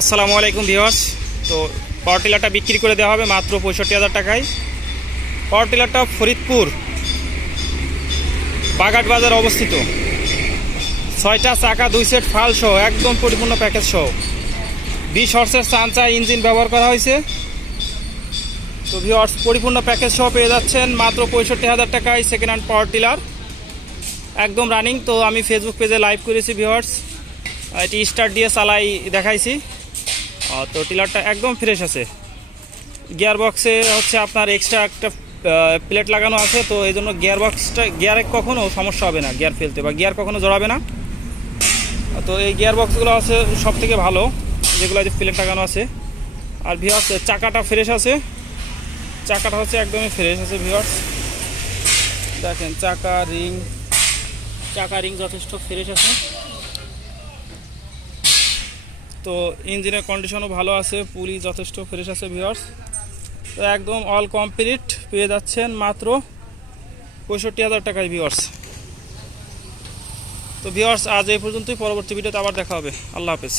আসসালামু আলাইকুম ভিওয়ার্স তো পাওয়ার টিলারটা বিক্রি করে দেওয়া হবে মাত্র পঁয়ষট্টি হাজার টাকায়। পাওয়ার টিলারটা ফরিদপুর, বাগাট বাজার অবস্থিত। ছয়টা চাকা, দুই সেট ফাল সহ, একদম পরিপূর্ণ প্যাকেজ সহ। বিশ হর্সের সানচা ইঞ্জিন ব্যবহার করা হয়েছে। তো ভিওয়ার্স পরিপূর্ণ প্যাকেজ সহ পেয়ে যাচ্ছেন মাত্র পঁয়ষট্টি হাজার টাকায় সেকেন্ড হ্যান্ড পাওয়ার টিলার। একদম রানিং তো আমি ফেসবুক পেজে লাইভ করেছি ভিওয়ার্স এটি স্টার্ট দিয়ে চালাই দেখাইছি। তো টিলারটা একদম ফ্রেশ আছে। গিয়ার বক্সে হচ্ছে আপনার এক্সট্রা একটা প্লেট লাগানো আছে, তো এই জন্য গিয়ার বক্সটা গিয়ারে কখনও সমস্যা হবে না গিয়ার ফেলতে বা গিয়ার কখনো জড়াবে না। তো এই গিয়ার বক্সগুলো আছে সব থেকে ভালো, যেগুলো যে প্লেট লাগানো আছে। আর ভিওয়ার্স চাকাটা ফ্রেশ আছে। চাকাটা হচ্ছে একদমই ফ্রেশ আছে ভিওয়ার্স দেখেন, চাকা রিং চাকা রিং যথেষ্ট ফ্রেশ আছে। তো ইঞ্জিনের কন্ডিশনও ভালো আছে, পুলি যথেষ্ট ফ্রেশ আছে ভিওয়ার্স তো একদম অল কমপ্লিট পেয়ে যাচ্ছেন মাত্র পঁয়ষট্টি হাজার টাকায় ভিওর্স তো ভিওয়ার্স আজ এই পর্যন্তই, পরবর্তী ভিডিওতে আবার দেখা হবে। আল্লাহ হাফেজ।